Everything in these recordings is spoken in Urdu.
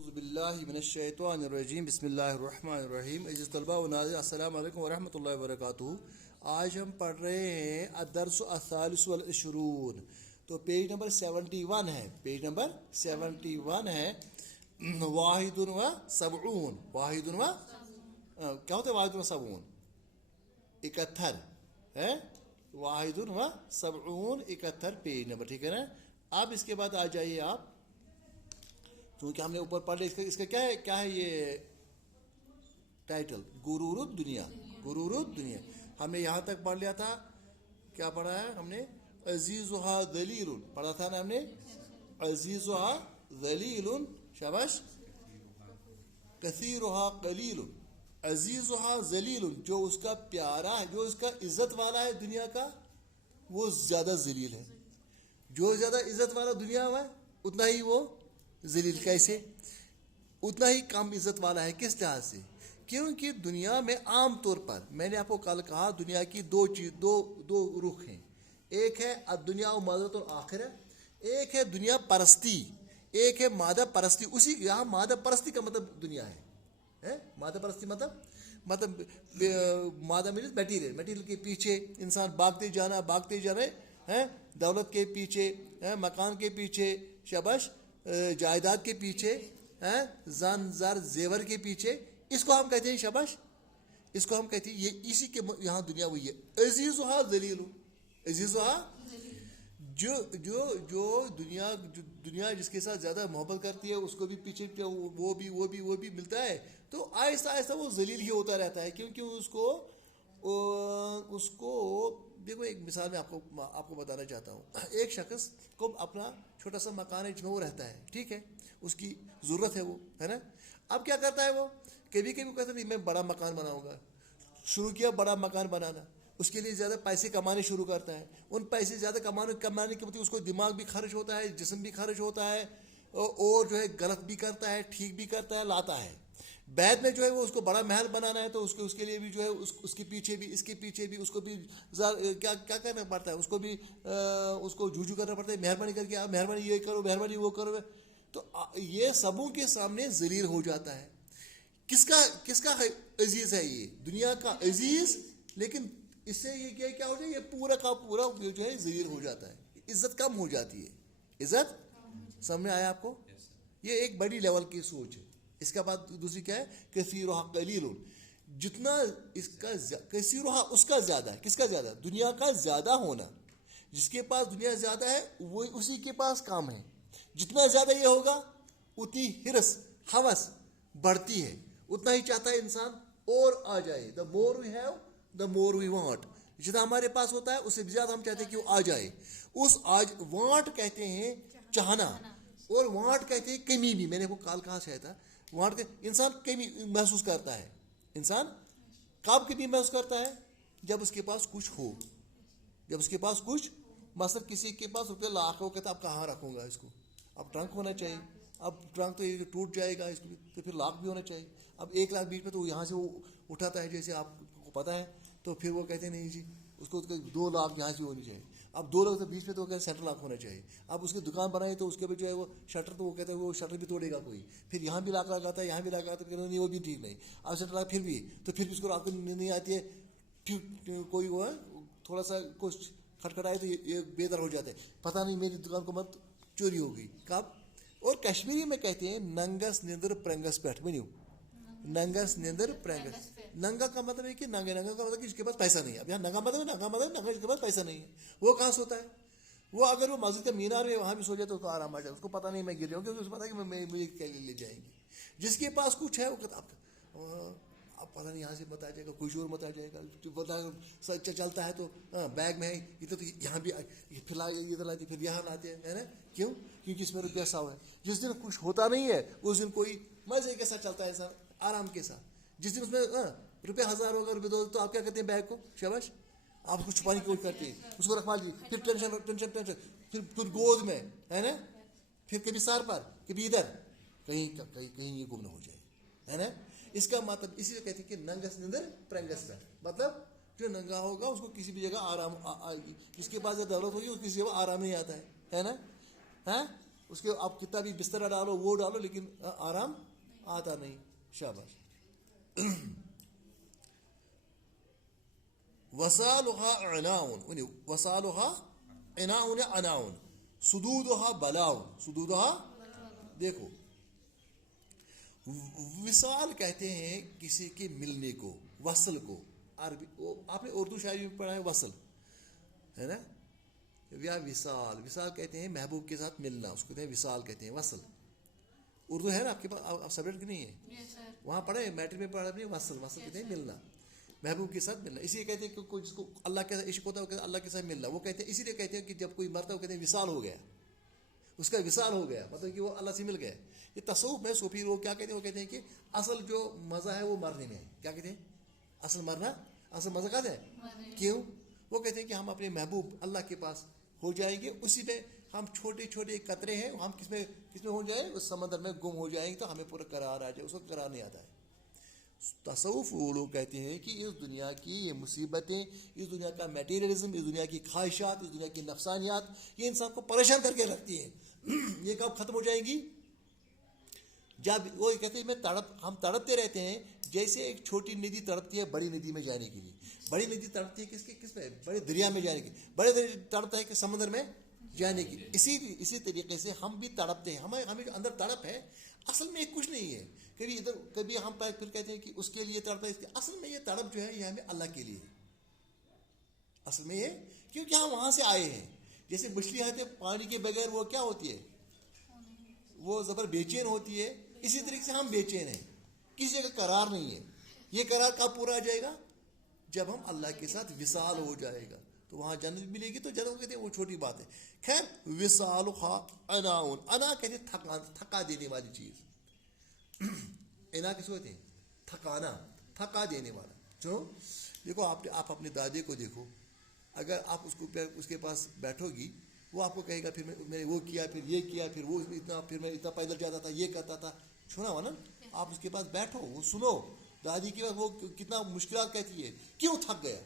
اعوذ باللہ من الشیطان الرجیم بسم اللہ الرحمن الرحیم عزیز طلبہ و ناظرین السلام علیکم ورحمۃ اللہ وبرکاتہ. آج ہم پڑھ رہے ہیں الدرس الثالث والعشرون. تو پیج نمبر 71 ہے. پیج نمبر 71 ہے. واحد و سبعون. واحد و کیا ہوتا ہے؟ واحد و سبعون 71 ہے. واحد و سبعون 71 پیج نمبر. ٹھیک ہے نا. اب اس کے بعد آ جائیے آپ، چونکہ ہم نے اوپر پڑھ لیا. اس کا کیا ہے یہ ٹائٹل؟ غرور الدنیا. غرور الدنیا ہم نے یہاں تک پڑھ لیا تھا. کیا پڑھا ہے ہم نے؟ عزیزھا ذلیل پڑھا تھا نا ہم نے. عزیزھا ذلیل، شاباش. کثیرھا قلیل. عزیزھا ذلیل، جو اس کا پیارا ہے، جو اس کا عزت والا ہے دنیا کا، وہ زیادہ ذلیل ہے. جو زیادہ عزت والا دنیا ہے اتنا ہی وہ ذلیل. کیسے؟ اتنا ہی کم عزت والا ہے. کس لحاظ سے؟ کیونکہ دنیا میں عام طور پر، میں نے آپ کو کل کہا، دنیا کی دو رخ ہیں. ایک ہے الدنیا و مادۃ الآخرہ، ایک ہے دنیا پرستی، ایک ہے مادہ پرستی. اسی یہاں مادہ پرستی کا مطلب دنیا ہے. مادہ پرستی مطلب مادہ مینس میٹیریل. میٹیریل کے پیچھے انسان بھاگتے جانا ہے. دولت کے پیچھے، مکان کے پیچھے، شاباش، جائیداد کے پیچھے، زن زر زیور کے پیچھے. اس کو ہم کہتے ہیں شاباش، اس کو ہم کہتے ہیں یہ اسی کے یہاں دنیا وہی ہے. عزیزھا ذلیل. عزیزھا جو دنیا جس کے ساتھ زیادہ محبت کرتی ہے اس کو بھی پیچھے وہ بھی ملتا ہے. تو آہستہ آہستہ وہ ذلیل ہی ہوتا رہتا ہے. کیونکہ اس کو دیکھو، ایک مثال میں آپ کو بتانا چاہتا ہوں. ایک شخص کو اپنا چھوٹا سا مکان ہے جس میں وہ رہتا ہے. ٹھیک ہے، اس کی ضرورت ہے، وہ ہے نا. اب کیا کرتا ہے وہ؟ کبھی کہتا نہیں میں بڑا مکان بناؤں گا. شروع کیا بڑا مکان بنانا. اس کے لیے زیادہ پیسے کمانے شروع کرتا ہے. ان پیسے زیادہ کمانے کے مطلب اس کو دماغ بھی خرچ ہوتا ہے، جسم بھی خرچ ہوتا ہے، اور جو ہے غلط بھی کرتا ہے، ٹھیک بھی کرتا ہے، لاتا ہے. بعد میں جو ہے وہ اس کو بڑا محل بنانا ہے تو اس کے لیے بھی جو ہے اس کے پیچھے بھی، اس کے پیچھے بھی اس کو بھی کیا کرنا پڑتا ہے. اس کو جوجو کرنا پڑتا ہے. مہربانی کر کے آپ مہربانی یہ کرو، مہربانی وہ کرو. تو یہ سبوں کے سامنے ذلیل ہو جاتا ہے. کس کا عزیز ہے؟ یہ دنیا کا عزیز. لیکن اس سے یہ کیا ہو جائے؟ یہ پورا کا پورا جو ہے ذلیل ہو جاتا ہے. عزت کم ہو جاتی ہے. عزت سامنے آیا آپ کو؟ یہ ایک بڑی لیول کی سوچ ہے. اس کا بعد دوسری کیا ہے؟ کثیرھا قلیل. جتنا اس کا کثیرھا اس کا زیادہ ہے. کس کا زیادہ؟ دنیا کا زیادہ ہونا. جس کے پاس دنیا زیادہ ہے وہ اسی کے پاس کام ہے. جتنا زیادہ یہ ہوگا اتنی ہرس، ہوس بڑھتی ہے. اتنا ہی چاہتا ہے انسان اور آ جائے. The more we have the more we want. جتنا ہمارے پاس ہوتا ہے اس سے زیادہ ہم چاہتے ہیں کہ وہ آ جائے. وانٹ کہتے ہیں چاہنا، اور وانٹ کہتے ہیں کمی بھی. میں نے وہ کال کہاں سے آیا تھا. وانٹ انسان کمی محسوس کرتا ہے. انسان کب کمی محسوس کرتا ہے؟ جب اس کے پاس کچھ ہو. جب اس کے پاس کچھ، مثلا کسی کے پاس روپیہ لاکھ ہو، کہتا اب کہاں رکھوں گا اس کو؟ اب ٹرنک ہونا چاہیے. اب ٹرنک تو یہ ٹوٹ جائے گا، اس تو پھر لاکھ بھی ہونا چاہیے. اب 1 لاکھ بیچ میں تو یہاں سے وہ اٹھاتا ہے، جیسے آپ کو پتا ہے. تو پھر وہ کہتے ہیں نہیں جی اس کو 2 لاکھ یہاں سے ہونی چاہیے. اب 2 لاکھ تو بیچ میں تو وہ کہتے ہیں 60 لاکھ ہونا چاہیے. اب اس کی دکان بنائی تو اس کے بھی جو ہے وہ شٹر، تو وہ کہتے ہیں وہ شٹر بھی توڑے گا کوئی. پھر یہاں بھی لاکھ لگاتا ہے، یہاں بھی لگاتا ہے، نہیں وہ بھی ٹھیک نہیں. اب 60 لاکھ پھر بھی، تو پھر بھی اس کو رات کو نہیں آتی ہے. پھر کوئی وہ ہے تھوڑا سا کچھ کھٹکھٹائے تو یہ بےدر ہو جاتا ہے. پتہ نہیں میری دکان کو مت چوری ہو گئی کب. اور کشمیری میں کہتے ہیں ننگس نیندر پرنگس پیٹھ بنیو. ننگس نیندر پرنگس. ننگا کا مطلب ہے کہ ننگا کا مطلب کہ جس کے پاس پیسہ نہیں ہے. اب یہاں ننگا مطلب ننگا جس کے پاس پیسہ نہیں ہے. وہ کہاں سوتا ہے؟ وہ اگر وہ مسجد کا مینار میں وہاں بھی سو جائے تو اس کو آرام آ جائے. اس کو پتہ نہیں میں گر جاؤں، کیونکہ اس کو پتہ ہے کہ مجھے کیا لے جائیں گے. جس کے پاس کچھ ہے وہ کہتا اب پتہ نہیں یہاں سے مت آ جائے گا، کچھ اور مت آ جائے گا. چلتا ہے تو بیگ میں ہے یہ تو یہاں بھی پھر لاتی پھر یہاں لاتے ہیں نا. کیوں؟ کیونکہ اس میں روپیہ 100 ہے. جس دن کچھ ہوتا نہیں ہے اس دن کوئی مزے کے ساتھ چلتا ہے انسان، آرام کے ساتھ. جس دن اس میں روپیہ 1000 ہوگا، روپیہ 2، تو آپ کیا کرتے ہیں؟ بیگ کو شاباش آپ کو چھپانے کی کوشش کرتے ہیں، اس کو رکھوا لیجیے. پھر ٹینشن پھر گود میں ہے نا، پھر کبھی سر پر، کبھی ادھر، کہیں یہ گم نہ ہو جائے، ہے نا. اس کا مطلب اسی لیے کہتے ہیں کہ ننگس نندر پرنگس پیٹھ. مطلب جو ننگا ہوگا اس کو کسی بھی جگہ آرام، جس کے پاس دولت ہوگی اس کسی جگہ آرام نہیں آتا ہے نا. اس کے آپ کتنا بھی بستر ڈالو وہ ڈالو لیکن آرام آتا نہیں. شاباش. وسالها عناء وسالها عناء سدودها بلاء. سدودها دیکھو وصال کہتے ہیں کسی کے ملنے کو, وصل کو. عربی آپ نے اردو شاعری میں پڑھا ہے وصل ہے نا, یا وصال. وصال کہتے ہیں محبوب کے ساتھ ملنا, اس کو کہتے ہیں وصال کہتے ہیں. وصل اردو ہے نا آپ کے پاس, آپ سبجیکٹ نہیں ہے وہاں پڑھے میٹرک میں پڑھا نہیں. وصل وصل کہتے ہیں ملنا, محبوب کے ساتھ ملنا. اسی لیے کہتے ہیں کہ کوئی جس کو اللہ کے ساتھ عشق ہوتا ہے وہ کہتے ہیں اللہ کے ساتھ ملنا. وہ کہتے ہیں اسی لیے کہتے ہیں کہ جب کوئی مرتا ہے وہ کہتے ہیں وصال ہو گیا, اس کا وصال ہو گیا, مطلب کہ وہ اللہ سے مل گیا. یہ تصوف میں صوفی لوگ کیا کہتے ہیں, وہ کہتے ہیں کہ اصل جو مزہ ہے وہ مرنے میں ہے. کیا کہتے ہیں اصل مرنا, اصل مزہ کہتے ہیں. کیوں؟ وہ کہتے ہیں کہ ہم اپنے محبوب اللہ کے پاس ہو جائیں گے, اسی میں ہم چھوٹے چھوٹے قطرے ہیں, ہم کس میں ہو جائیں, اس سمندر میں گم ہو جائیں گے تو ہمیں پورا قرار آ جائے. اس کو قرار نہیں آتا ہے. تصوف وہ لوگ کہتے ہیں کہ اس دنیا کی یہ مصیبتیں, اس دنیا کا میٹیریلزم, اس دنیا کی خواہشات, اس دنیا کی نفسانیات, یہ انسان کو پریشان کر کے رکھتی ہیں. یہ کب ختم ہو جائیں گی؟ جب وہ کہتے ہیں ہم تڑپتے رہتے ہیں جیسے ایک چھوٹی ندی تڑپتی ہے بڑی ندی میں جانے کے لیے. بڑی ندی تڑپتی ہے کس میں, بڑے دریا میں جانے کے لیے. بڑے دریا تڑپتا ہے کہ سمندر میں جانے کے لیے. اسی طریقے سے ہم بھی تڑپتے ہیں. ہمیں جو اندر تڑپ ہے اصل میں کچھ نہیں ہے. کبھی ادھر کبھی ہم پھر کہتے ہیں کہ اس کے لیے تڑپ ہے, اصل میں یہ تڑپ جو ہے یہ ہمیں اللہ کے لیے. اصل میں یہ کیونکہ ہم وہاں سے آئے ہیں. جیسے مچھلی آتے پانی کے بغیر وہ کیا ہوتی ہے, وہ زبر بے چین ہوتی ہے. اسی طریقے سے ہم بے چین ہیں, کسی جگہ قرار نہیں ہے. یہ قرار کب پورا آ جائے گا؟ جب ہم اللہ کے ساتھ وصال ہو جائے گا تو وہاں جنت ملے گی. تو جنت کہتے ہیں وہ چھوٹی بات ہے. خیر, وصال انا کہتے ہیں تھکا دینے والی چیز. انا کس کو کہتے ہیں؟ تھکانا, تھکا دینے والا. چلو دیکھو آپ اپنے دادے کو دیکھو, اگر آپ اس کے پاس بیٹھو گی وہ آپ کو کہے گا پھر میں نے وہ کیا, پھر یہ کیا, پھر وہ اتنا, پھر میں اتنا پیدل جاتا تھا, یہ کرتا تھا. سنا ہوا نا, آپ اس کے پاس بیٹھو, وہ سنو دادی کے پاس وہ کتنا مشکلات کہتی ہے, کیوں تھک گیا,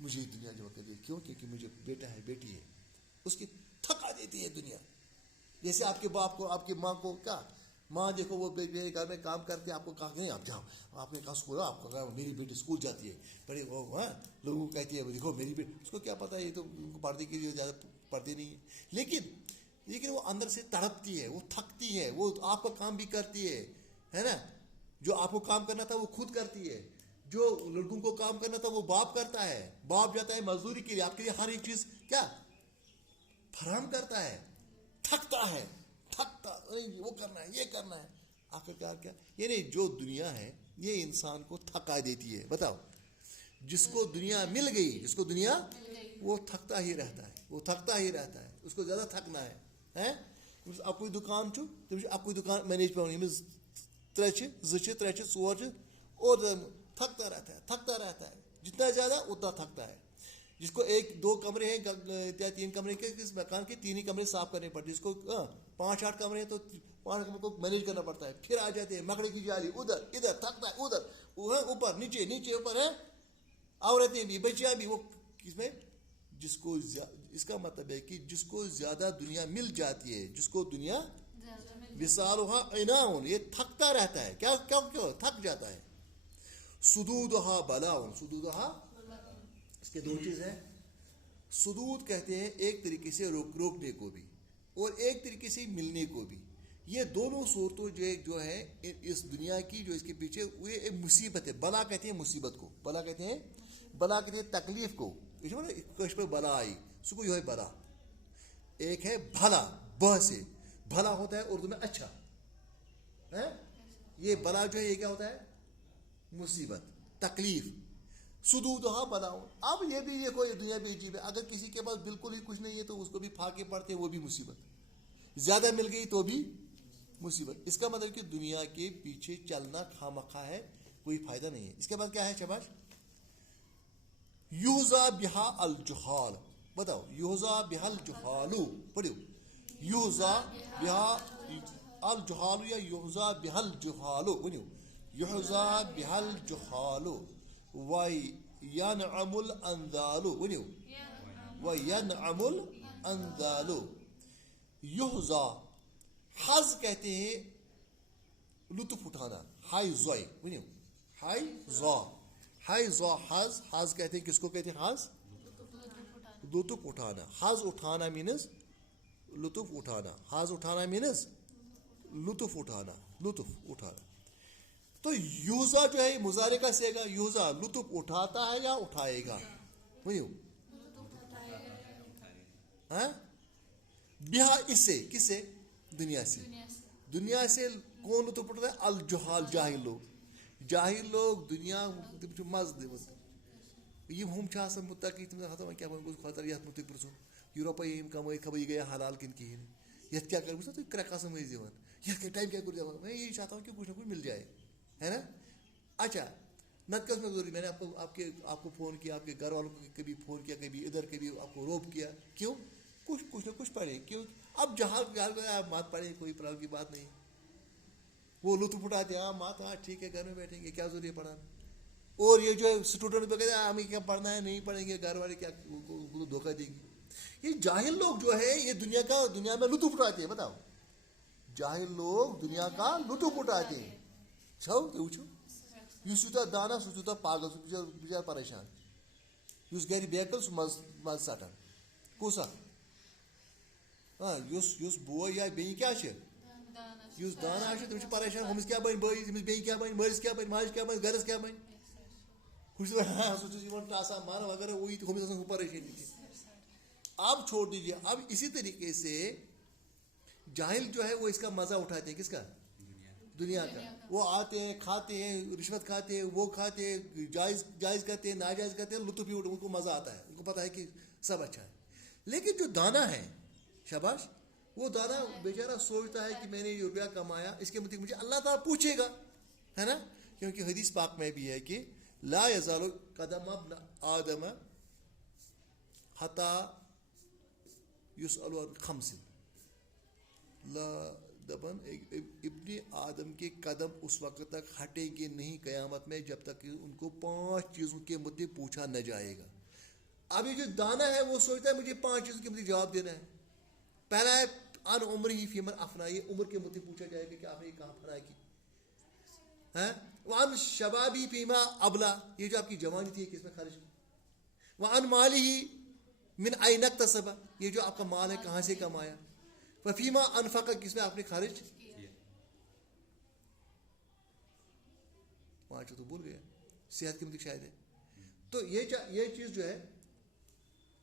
مجھے دنیا جو کہتی ہے کیوں, کیونکہ مجھے بیٹا ہے بیٹی ہے, اس کی تھکا دیتی ہے دنیا. جیسے آپ کے باپ کو, آپ کی ماں کو, کیا ماں دیکھو وہ میرے گھر میں کام کرتے ہیں, آپ کو کہا کہ نہیں آپ جاؤ, آپ نے کہا اسکول, آپ کو کہا میری بیٹی اسکول جاتی ہے, بڑے وہ لوگوں کو کہتی ہے دیکھو میری بیٹی, اس کو کیا پتا ہے یہ تو پردے کے لیے زیادہ پردے نہیں ہے. لیکن وہ اندر سے تڑپتی ہے, وہ تھکتی ہے, وہ آپ کا کام بھی کرتی ہے نا. جو آپ کو کام کرنا تھا وہ خود کرتی ہے, جو لڑکوں کو کام کرنا تھا وہ باپ کرتا ہے. باپ جاتا ہے مزدوری کے لیے, آپ کے لیے ہر ایک چیز کیا فراہم کرتا ہے. تھکتا ہے, وہ کرنا ہے, یہ کرنا ہے. آخرکار کیا, یعنی جو دنیا ہے یہ انسان کو تھکا دیتی ہے. بتاؤ, جس کو دنیا مل گئی, جس کو دنیا, وہ تھکتا ہی رہتا ہے, وہ تھکتا ہی رہتا ہے, اس کو زیادہ تھکنا ہے. آپ کوئی دکان آپ کوئی دکان مینیج پہ ترے ژور اور تھکتا رہتا ہے, جتنا زیادہ اتنا تھکتا ہے. جس کو 1-2 کمرے ہیں یا 3 کمرے کے مکان کے 3 ہی کمرے صاف کرنے پڑتے ہیں, جس کو 5-8 کمرے ہیں تو 5 کمرے کو مینیج کرنا پڑتا ہے. پھر آ جاتے ہیں مکڑی کی جالی, ادھر تھکتا ہے, ادھر اوپر نیچے اوپر ہے, عورتیں بھی بچیاں بھی. وہ کس میں, جس کو, اس کا مطلب ہے کہ جس کو زیادہ دنیا مل جاتی ہے, جس کو دنیا وصالها عناء, یہ تھکتا رہتا ہے. کیوں تھک جاتا ہے. سدودها بلاء, سدودها اس کے 2 چیز ہیں. سدود کہتے ہیں ایک طریقے سے روکنے کو بھی, اور ایک طریقے سے ملنے کو بھی. یہ دونوں صورتوں جو ہے اس دنیا کی, جو اس کے پیچھے وہ ایک مصیبت ہے. بلا کہتے ہیں مصیبت کو, بلا کہتے ہیں تکلیف کو. کش پہ بلا آئی, اس کو یہ ہے بلا. ایک ہے بھلا, ب سے بھلا ہوتا ہے اردو میں اچھا ہے. یہ بلا جو ہے یہ کیا ہوتا ہے, مصیبت, تکلیف. سدودها بلاء. اب یہ بھی دیکھو, یہ دنیا بھی عجیب ہے. اگر کسی کے پاس بالکل ہی کچھ نہیں ہے تو اس کو بھی پھاکے پڑتے, وہ بھی مصیبت. زیادہ مل گئی تو بھی مصیبت. اس کا مطلب کہ دنیا کے پیچھے چلنا خامخواہ ہے, کوئی فائدہ نہیں ہے. اس کے بعد کیا ہے شباش, یوزا بہا الجہال. بتاؤ, یوزا بہا الجہال, پڑھو, یوزا بہا الجہال یا یوزا بہا الجہال. بنو, یوزا بہا الجہال وینعم الانذال. بنو, وینعم الانذال. یوزا حز کہتے ہیں لطف اٹھانا. ہائی زوئے ونیو ہائی زو ہائی زو حز. حز کہتے ہیں کس کو کہتے ہیں؟ حز لطف اٹھانا. حز اٹھانا مینز لطف اٹھانا. حز اٹھانا مینز لطف اٹھانا. لطف اٹھانا. تو یوزا جو ہے مضارع کا سیگا. یوزا لطف اٹھاتا ہے یا اٹھائے گا؟ ونیو بہا اس سے. کس سے؟ دنیا سے. دنیا سے کون لطف اٹھاتا ہے؟ الجہال جاہل لوگ. جاہل لوگ دنیا مز دِوان یم ہم چھِ آسان متقی تم ہتا وۄنۍ کیٛاہ وۄنۍ گوٚژھ خٲطرٕ یَتھ مُتعلِق پرٛژھُن یوٗروپا یِم کمٲیِتھ خبر یہِ گٔیا حلال کِنہٕ کِہیٖنۍ یَتھ کیٛاہ کَرٕ بہٕ تُہۍ کرٛٮ۪کھ قسم ٲسۍ دِوان یَتھ کیٛاہ ٹایم کیٛاہ کوٚر دِوان میں یہی چاہتا ہوں کہ کچھ نہ کچھ مل جائے ہے نا. اچھا نت کس میں ضروری میں نے آپ کو فون کیا آپ کے گھر والوں کو کبھی فون کیا کبھی ادھر کبھی آپ کو روب کیا کیوں؟ کچھ نہ کچھ پڑھے. کیوں؟ اب جہاز آپ مات پڑھے کوئی پرابلم کی بات نہیں. وہ لطف اٹھاتے ہیں ہاں مات ہاں ٹھیک ہے گھر میں بیٹھیں گے کیا ضروری ہے پڑھانا. اور یہ جو ہے اسٹوڈنٹ پہ کہتے ہیں ہمیں کیا پڑھنا ہے نہیں پڑھیں گے گھر والے کیا دھوکہ دیں گے. یہ جاہل لوگ جو ہے یہ دنیا میں لطف اٹھاتے ہیں. بتاؤ جاہل لوگ دنیا کا لطف اٹھاتے ہیں. چھو تھی وچھو اس یوتاہ دانا سہ تیوتاہ پاگل سہ بچار پریشان. اس گھر بیکل سہ مز ژٹان. کس اکھ ہاں اس بوے یا بیٚنہِ کیٛاہ چھِ یُس دانا چھُ تٔمِس چھُ پریشان ہُمِس کیٛاہ بنہِ بٲیِس أمِس بیٚنہِ کیٛاہ بنہِ مٲلِس کیٛاہ بنہِ ماجہِ کیٛاہ بنہِ گرس کیٛاہ بنہِ. سُہ چھُ یِوان ٹاسا مارا وغیرہ وہی تو ہمیں آسان ہُہ پریشانی تھی. اب چھوڑ دیجیے. اب اسی طریقے سے جاہل جو ہے وہ اس کا مزہ اٹھاتے ہیں. کس کا؟ دنیا کا. وہ آتے ہیں کھاتے ہیں رشوت کھاتے ہیں وہ کھاتے ہیں جائز کرتے ہیں ناجائز کرتے ہیں لطف بھی ان کو مزہ آتا ہے. ان کو پتہ ہے کہ سب اچھا ہے. لیکن جو دانا ہے شاباش وہ دانا بیچارہ سوچتا ہے کہ میں نے یہ روپیہ کمایا اس کے مطلب مجھے اللہ تعالیٰ پوچھے گا ہے نا. کیونکہ حدیث پاک میں بھی ہے کہ لا یزال قدم ابن آدم حتی یسأل عن خمس. لا دبن ابن آدم کے قدم اس وقت تک ہٹیں گے نہیں قیامت میں جب تک کہ ان کو 5 چیزوں کے متعلق پوچھا نہ جائے گا. اب یہ جو دانا ہے وہ سوچتا ہے مجھے 5 چیزوں کے متعلق جواب دینا ہے. پہلا ہے ان عمر ہی فیمن افنا. یہ عمر کے متعلق پوچھا جائے گا کہ آپ نے یہ کہاں فنا کی. وان شبابی فیما ابلا. یہ جو آپ کی جوانی تھی کس میں خرچ کی. وان مالی ہی من این اکتسب. یہ جو آپ کا مال ہے کہاں سے کمایا. وفیما انفق. کس میں آپ نے خرچ کیا. 5 تو بھول گیا. صحت کے متعلق شاید ہے. تو یہ چیز جو ہے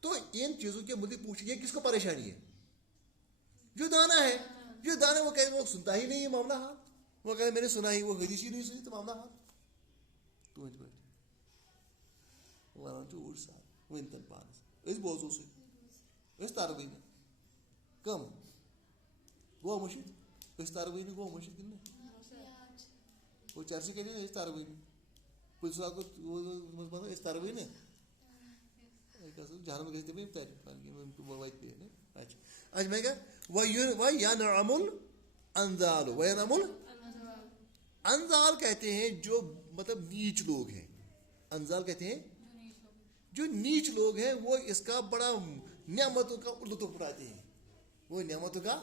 تو ان چیزوں کے متعلق پوچھ. یہ کس کو پریشانی ہے؟ جو دانا ہے. جو دانا وہ کہتے وہ سنتا ہی نہیں ہے معاملہ حال. وہ کہتے میں نے سنا ہی وہ حدیث ہی نہیں سنی تو معاملہ حال تو ونان اوڑ سال ونتن پانس بوزو سی تروی کم گو مشید تروی گو مشید کن وہ چرچ کر تروی پولیس کو تروی نا جہاں گھر تمہیں وتہ اچھا اچھا میں کیا وَيَنْعَمُ الْأَنْذَالُ. وَيَنْعَمُ الْأَنْذَال کہتے ہیں جو مطلب نیچ لوگ ہیں. انزال کہتے ہیں جو نیچ لوگ ہیں وہ اس کا بڑا نعمتوں کا لطف اٹھاتے ہیں. وہ نعمتوں کا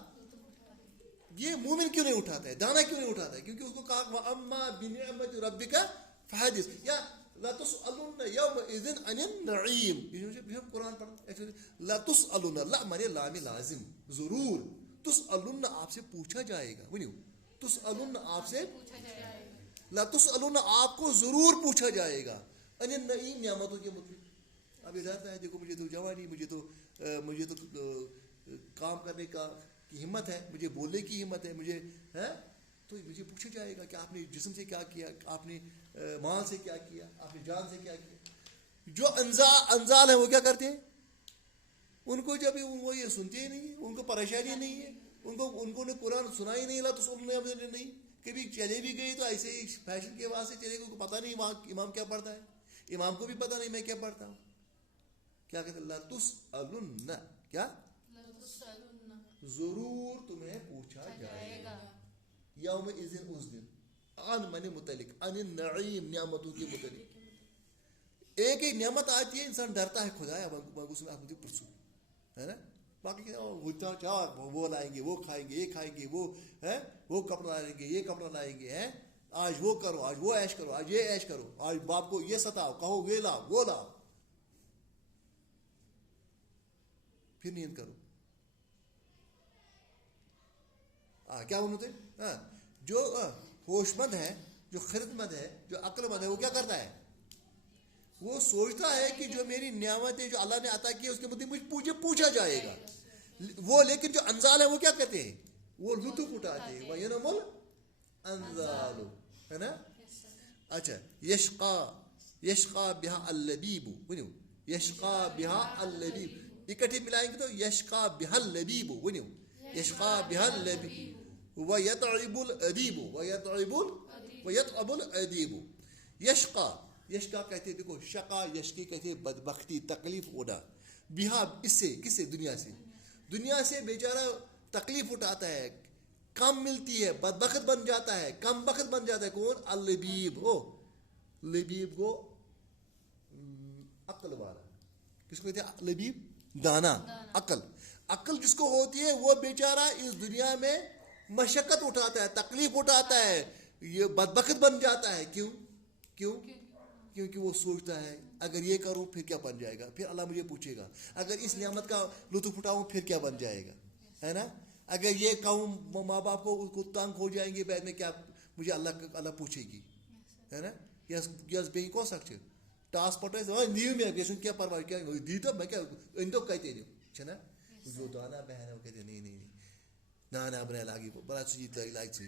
یہ مومن کیوں نہیں اٹھاتا ہے دانا کیوں نہیں اٹھاتا ہے؟ کیونکہ اس کو کہا وَأَمَّا بِنِعْمَةِ رَبِّكَ فَحَدِثْ یا لا تسألن یومئذ عن النعیم. یہ قرآن پڑھا لا تسألن لا مانے لام لازم ضرور. تسألن آپ سے پوچھا جائے گا. ونیو تسألن آپ سے لا تسألن آپ کو ضرور پوچھا جائے گا عن النعیم نعمتوں کے متعلق. اب یہ جاتا ہے دیکھو مجھے تو جوانی مجھے تو کام کرنے کی ہمت ہے مجھے بولنے کی ہمت ہے مجھے ہے تو مجھے پوچھا جائے گا کہ آپ نے جسم سے کیا کیا آپ نے مال سے کیا کیا آپ نے جان سے کیا کیا. جو انزال ہیں وہ کیا کرتے ہیں ان کو جب وہ یہ سنتے ہی نہیں ان کو پریشانی نہیں ہے ان کو قرآن سنا ہی نہیں لا تو سننے نہیں. کبھی چلے بھی گئی تو ایسے ہی فیشن کے واسطے چلے گئے. ان کو پتہ نہیں وہاں امام کیا پڑھتا ہے امام کو بھی پتہ نہیں میں کیا پڑھتا ہوں. کیا کہتے ہیں لا تسألن کیا ضرور تمہیں پوچھا جائے گا یوم اذن اس دن عن من متعلق عن النعیم نعمتوں کے متعلق. ایک نعمت آتی ہے انسان ڈرتا ہے خدا ہے مجھے پرسوں ہے نا باقی وہ لائیں گے، وہ کھائیں گے، یہ کھائیں گے، وہ ہے وہ کپڑا لائیں گے، یہ کپڑا لائیں گے، ہیں آج وہ کرو، آج وہ عیش کرو، آج یہ عیش کرو، آج باپ کو یہ ستاؤ، کہو یہ لاؤ وہ لاؤ، پھر نیند کرو. کیا بولتے ہیں؟ جو ہوش مند ہے، جو خرد مند ہے، جو عقل مند ہے، وہ کیا کرتا ہے؟ وہ سوچتا ہے کہ جو میری نعمتیں جو اللہ نے عطا کی ہے اس کے مدد مجھے پوچھا جائے گا. وہ لیکن جو انزال ہے وہ کیا کہتے ہیں؟ وہ لطف اٹھاتے ہیں. وَيَنَمُ الْأَنزَالُ، ہے نا؟ اچھا، یشقا بہا اللبیب، ونیو یشقا بہا اللبیب، اکٹھے ملائیں گے تو یشقا بہا اللبیب، ونیو یشقا بہا اللبیب. وَيَتْعِبُ الْأَدِيبُ وَيَتْعَبُ الْأَدِيبُ. یشقا کہتے ہیں، دیکھو شقا یشقی کہتے ہیں بدبختی، تکلیف ہونا. بہا اس سے، کس سے؟ دنیا سے بیچارہ تکلیف اٹھاتا ہے، کم ملتی ہے، بدبخت بن جاتا ہے، کم بخت بن جاتا ہے. کون؟ اللبیب. لبیب کو عقل والا. کس کو کہتے ہیں لبیب؟ دانا. عقل جس کو ہوتی ہے وہ بیچارہ اس دنیا میں مشقت اٹھاتا ہے، تکلیف اٹھاتا ہے، یہ بدبخت بن جاتا ہے. کیوں؟ کیونکہ وہ سوچتا ہے اگر یہ کروں پھر کیا بن جائے گا، پھر اللہ مجھے پوچھے گا. اگر اس نعمت کا لطف اٹھاؤں پھر کیا بن جائے گا، ہے نا؟ اگر یہ کہوں ماں باپ کو تنگ ہو جائیں گے بعد میں، کیا مجھے اللہ پوچھے گی، ہے نا؟ یس بیٚیہِ کۄس اکھ چھِ ٹاس پٹ ٲسۍ نِیِو مےٚ بیٚیہِ چھُنہٕ کینٛہہ پرواے، کیٛاہ دیٖتو مےٚ کیٛاہ أنۍتو کَتہِ أنِو، چھِنا؟ جو دانا بہن ہے وہ کہتے ہیں نہیں نانا بنا لاگی بڑا چیز لاگ ژٕ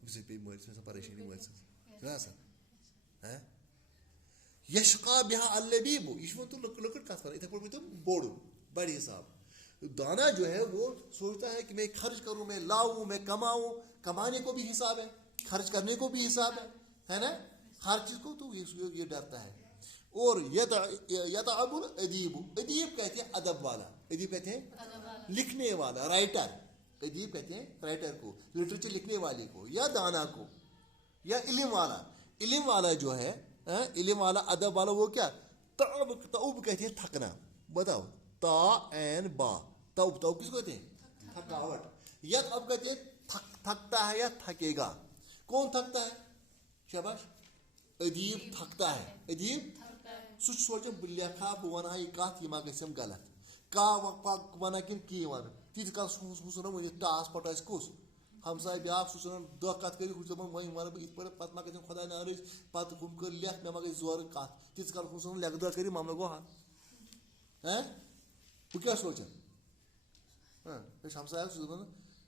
بہٕ چھُس بیٚیہِ مٲلۍ سٕنٛز پریشٲنی مٲلۍ سٕنٛز چھُنہ آسان. یشقا بہا اللبیب، یہ تو لۄکٕٹ کتھ کران، اتھے پٲٹھۍ تو بوڑ بڑِ حساب. دانا جو ہے وہ سوچتا ہے کہ میں خرچ کروں، میں لاؤں، میں کماؤں. کمانے کو بھی حساب ہے، خرچ کرنے کو بھی حساب ہے نا؟ ہر چیز کو تو یہ ڈرتا ہے. اور یتعب الادیب، ادیب کہتے ہیں ادب والا، ادیب کہتے ہیں لکھنے والا، رائٹر. ادیب کہتے ہیں رائٹر کو، لٹریچر لکھنے والے کو، یا دانا کو، یا علم والا. علم والا جو ہے، علم والا، ادب والا، وہ کیا؟ تعب کہتے ہیں تھکنا. بتاؤ، تا این با، تعب کس کو کہتے ہیں؟ تھکاوٹ. یتعب کہتے ہیں تھکتا ہے یا تھکے گا. کون تھکتا ہے؟ شاباش، ادیب تھکتا ہے. ادیب سہ سوچان بہ لکھا، بہ ونہا یہ کت، یہ ما گژھم غلط، کانٛہہ ونہ کن کی ون. تیت کال سہ ژھُنان ؤنِتھ ٹاس پٹ آسہِ کُس ہمساے بیاکھ، سہ ژھُنان دہ کتھ کٔرِتھ، ہُہ چھُ دپان وۄنۍ ونہٕ بہٕ یِتھ پٲٹھۍ، پتہٕ ما گژھن خۄداے ناراض، پتہٕ ہُم کٔر لیکھ مےٚ ما گژھِ زورٕ کتھ. تیٖتِس کالس ہُہ ژھُنان لیکھہٕ دہ کٔرِتھ، معاملہٕ گوٚو حل. بہٕ کیٛاہ سونٛچان، أسۍ ہمساے چھُس دپان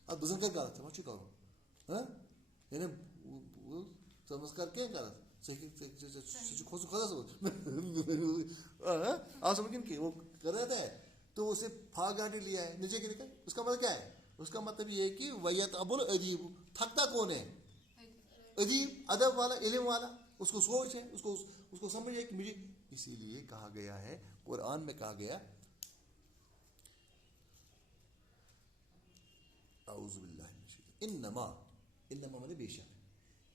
ادٕ بہٕ زن کر غلط، ژےٚ ما چھُے کرُن، یعنی ژٕ مس کر کینٛہہ غلط، سُہ چھُ کھوژُن خۄدا صٲب آ سمجھ کہ وہ کر رہتا ہے. تو اسے پھاگ گانٹے لیا ہے نیچے کے نکل. اس کا مطلب کیا ہے؟ اس کا مطلب یہ ہے کہ ویتعب الادیب، تھکتا کون ہے؟ ادیب، ادب والا، علم والا. اس کو سوچ ہے، اس کو سمجھ ہے کہ مجھے، اسی لیے کہا گیا ہے قرآن میں، کہا گیا اعوذ باللہ من الشیطان، انما مانے بے شک،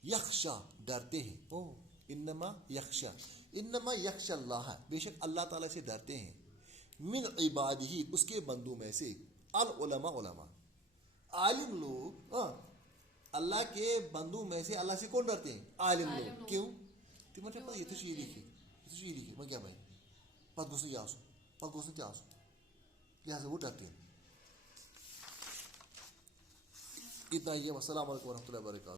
یخشا ڈرتے ہیں، انما یخشا اللہ، بے شک اللہ تعالیٰ سے ڈرتے ہیں، من عبادہ، اس کے بندوں میں سے، العلماء، علماء، عالم لوگ. اللہ کے بندوں میں سے اللہ سے کون ڈرتے ہیں؟ عالم لوگ. کیوں؟ تمہیں پتہ یہ تو یہ لکھے میں کیا بھائی پتہ گوس یہ آسن، پتہ گوس تہ آسن، لہٰذا وہ ڈرتے ہیں. اتنا ہی ہے. السلام علیکم ورحمۃ اللہ وبرکاتہ.